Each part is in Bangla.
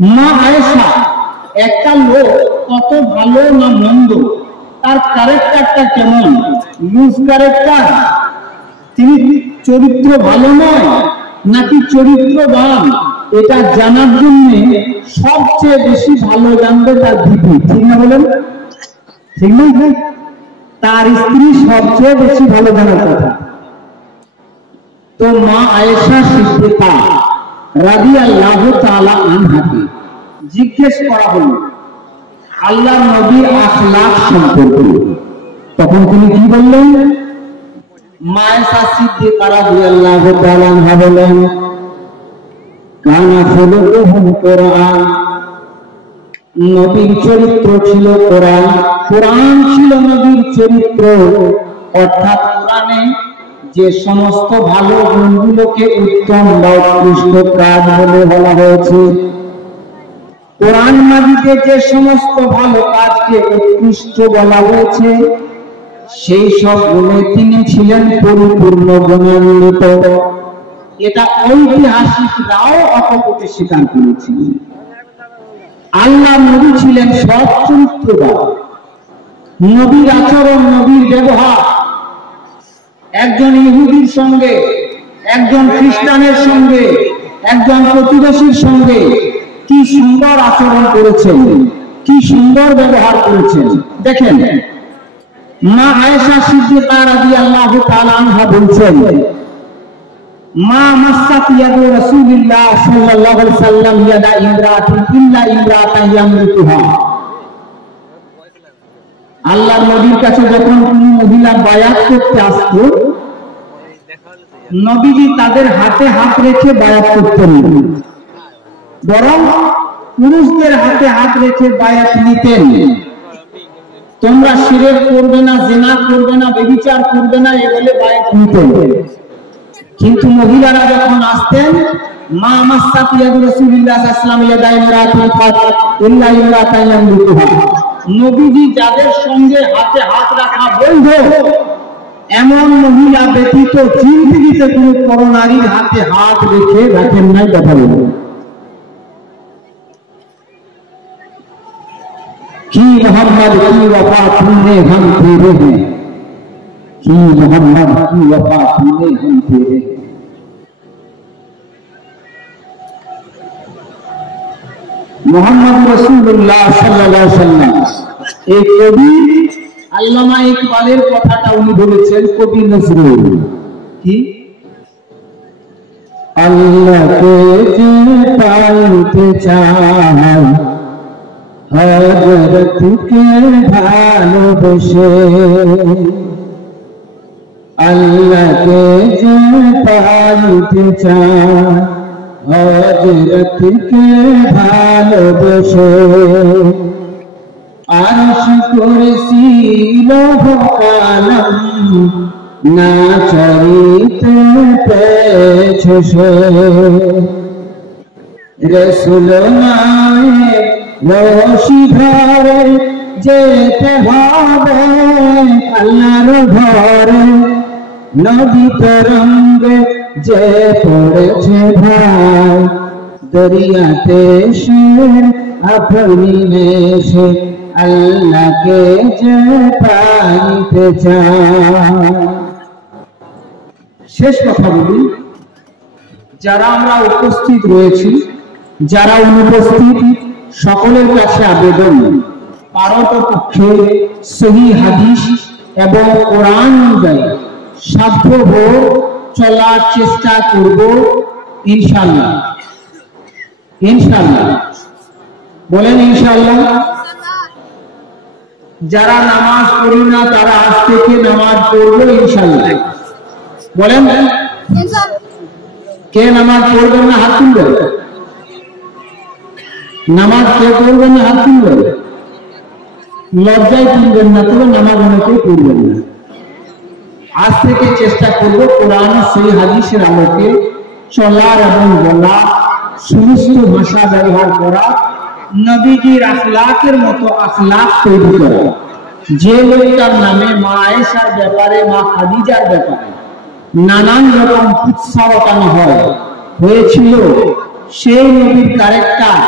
মা আয়েশা একটা লোক কত ভালো না মন্দ, তার ক্যারেক্টারটা কেমন, লুজ ক্যারেক্টার, তিনি চরিত্র ভালো নয় নাকি চরিত্রবান, এটা জানার জন্য সবচেয়ে বেশি ভালো জানবে তার বিবি। ঠিক না বলেন? ঠিক না? তার স্ত্রী সবচেয়ে বেশি ভালো জানার কথা। তো মা আয়েশা সিদ্দিকা রাদিয়াল্লাহু তাআলা আনহাকে জিজ্ঞেস করা হলো আল্লাহর নবীর আখলাক সম্পর্কে। তখন তিনি কি বললেন? মা আয়েশা সিদ্দিকা রাদিয়াল্লাহু তাআলা আনহা বলেন, কানা খুলুকুহুল কোরআন, নবীর চরিত্র ছিল কোরআন, কোরআন ছিল নবীর চরিত্র। অর্থাৎ কোরআনে যে সমস্ত ভালো গুণগুলোকে উত্তম বা উৎকৃষ্ট কাজ বলে বলা হয়েছে, কোরআন মাজিদে যে সমস্ত ভালো কাজকে উৎকৃষ্ট বলা হয়েছে, সেই সব গুণে তিনি ছিলেন পরিপূর্ণ গুণান্বিত। এটা ঐতিহাসিকরাও অকপটে স্বীকার করেছিলেন। আল্লাহ নবী ছিলেন সৎ চরিত্রবান। নবীর আচরণ, নবীর ব্যবহার একজন ইহুদির সঙ্গে, একজন খ্রিস্টানের সঙ্গে, একজন প্রতিবেশীর সঙ্গে কি সুন্দর আচরণ করেছেন, কি সুন্দর ব্যবহার করেছেন। দেখেন, মা আয়েশা সিদ্দিকা রাদিয়াল্লাহু তাআলা আনহা বলছেন, মা মাসাত ইয়াদু রাসূলিল্লাহ সাল্লাল্লাহু আলাইহি ওয়াসাল্লাম ইয়াদা ইমরাতিন ইল্লা ইমরাতান ইয়ামলিকুহা। আল্লাহর নবীর কাছে যখন কোনো মহিলা বায়াত করতে আসতো, নবীজি তাদের হাতে হাত রেখে বায়াত করতেন, বরং পুরুষদের হাতে হাত রেখে বায়াত নিতেন। তোমরা শিরক করবে না, জিনা করবে না, ব্যভিচার করবে না, এ বলে বায়াত নিতেন। কিন্তু মহিলারা যখন আসতেন, মা মাসাত ইয়াদু রাসূলিল্লাহ সাল্লাল্লাহু আলাইহি ওয়াসাল্লাম ইয়াদা ইমরাতিন ফাত ইল্লা ইমরাতান ইয়ামলিকুহা। নবীজি যাদের সঙ্গে হাতে হাত রাখা বৈধ, এমন মহিলা ব্যতীত জিন্দেগিতে কোনো পরনারীর হাতে হাত রেখে রাখেন নাই। কথা বলুন, কি মোহাম্মদ কি ওয়াফা তুমনে হাম তেরে হ্যাঁ, কি মোহাম্মদ কি ওয়াফা তুমনে হাম তেরে। মোহাম্মদ রাসূলুল্লাহ সাল্লাল্লাহু আলাইহি ওয়াসাল্লাম, এই কবি আল্লামা ইকবালের কথাটা উনি বলেছেন, কবি নজরুল। কি আল্লাহকে যে পাইতে চায়, হযরতকে ভালোবেসে, আল্লাহকে যে পাইতে চায়, হযরতকে ভালোবেসে, আরশ কুরসি লৌহ কলম না চাইতে পেয়েছে সে, রাসূল নামে রশি ধরে যেতে হবে আল্লাহর ঘরে, নবী তরঙ্গে যে পড়েছে ভাই, দরিয়াতে সে আপনি মেশে, আল্লাহকে যে পাইতে চায়। শেষ কথা বলি, যারা আমরা উপস্থিত রয়েছি, যারা অনুপস্থিত, সকলের কাছে আবেদন, পারতপক্ষে সহি হাদিস এবং কোরআন অনুযায়ী সাধ্যভর চলার চেষ্টা করব ইনশাআল্লাহ। ইনশাআল্লাহ বলেন ইনশাআল্লাহ। যারা নামাজ পড়ি না তারা আজ থেকে নামাজ পড়বো ইনশাআল্লাহ। বলেন কে নামাজ পড়বেন না হাত তুলবেন? নামাজ কে পড়বেন না হাত তুলবেন? লজ্জায় তুলবেন না, তবে নামাজ অনেকেই পড়বেন না। আজ থেকে চেষ্টা করব কোরআন সেই হাদিসের আলোকে চলার এবং বলা, সমস্ত ভাষা ব্যবহার করা, নবীজির আখলাকের মতো আখলাক তৈরি করা। যে লোকটার নামে মা আয়েশার ব্যাপারে, মা খাদিজার ব্যাপারে নানান রকম কুৎসা রটানো হয়েছিল, সেই নবীর ক্যারেক্টার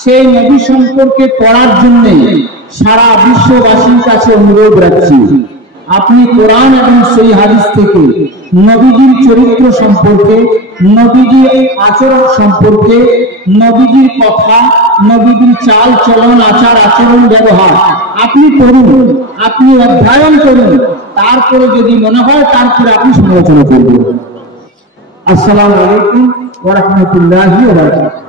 সেই নবী সম্পর্কে পড়ার জন্য সারা বিশ্ববাসীর কাছে অনুরোধ রাখছি, আপনি কোরআন এবং সহিহ হাদিস থেকে নবীজির চরিত্র সম্পর্কে, নবীজির আচরণ সম্পর্কে, নবীজির কথা, নবীজির চাল চলন, আচার আচরণ, ব্যবহার আপনি পড়ুন, আপনি অধ্যয়ন করুন, তারপরে যদি মনে হয় তারপরে আপনি সমালোচনা করবেন। আসসালামু আলাইকুম ওয়া রাহমাতুল্লাহি ওয়া বারাকাতুহু।